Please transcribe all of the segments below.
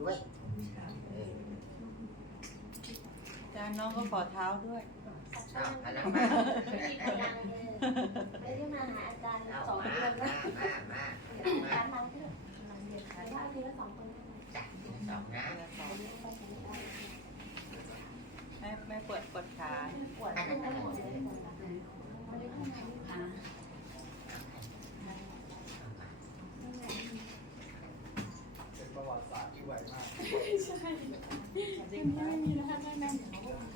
ด้วยเอออาจารย์น้องก็ขอเท้าด้วย เอาอันนั้นมาไม่ได้มาหาอาจารย์เอาสองมาคนมานะมามาอาจารย์มาเถอะแต่ว่าทีละสองคน จัดสองนะแม่แม่ปวดปวดขา ปวดขึ้นไปหมดเลยไม่ได้ทำงานอะ เป็นประ วัติศาสตร์ที่ไวมากจริงไหม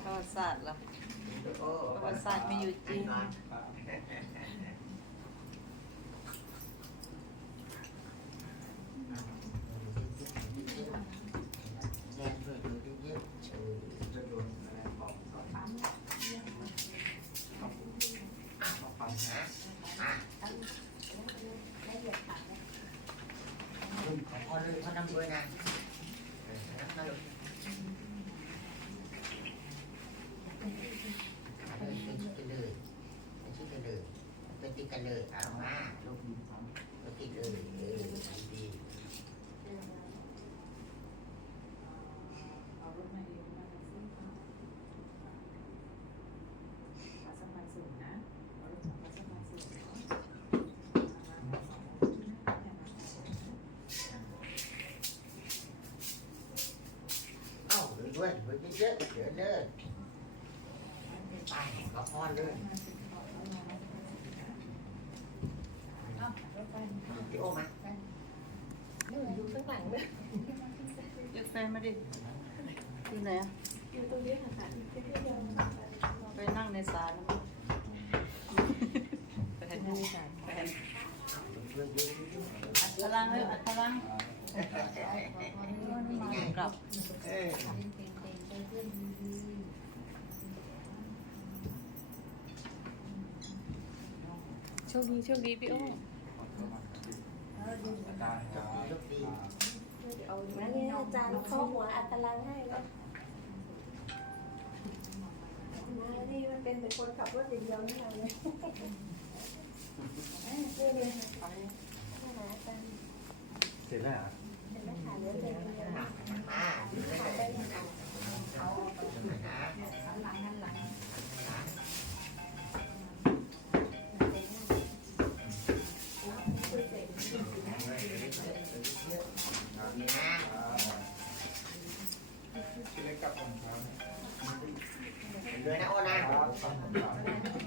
ประวัติศาสตร์เหรอประวัติศาสตร์มีอยู่จริงแรงช่วยดูเยอะจะโดนคะแนนบนๆเอาไปนะมาละเขอพอเลยพอนำด้วยนะ ไปติดกันเลยเป็นชุดกันเลยเป็นติดกันเลยเอามาลูกเป็นติดเลยเออดี เอารถมาเองมาซึ่งขาสบายสูงนะเอารถขาสบายสูงเนาะ เอ้าเลยด้วยเลยเยอะๆเดี๋ยวเดินไปขอพ่อเลยพี่โอมาอยู่ข้างหลังเลยเรียกแฟนมาดิที่ไหนอะอยู่ตรงนี้ค่ะที่ที่เดิมไปนั่งในศาลนะแฟนแฟนอัดพลังเลยอัดพลังกลับเออ โชคดีโชคดีพี่โอ้อาจารย์ครับลูกดีเอามาเนี่ยอาจารย์เข้าหัวอัตลังให้แล้วมานี่มันเป็นแต่คนขับรถอย่างเดียวนี่เราเลยนี่เลยหาอาจารย์เสร็จแล้วเหรอ เลยนะโอนะ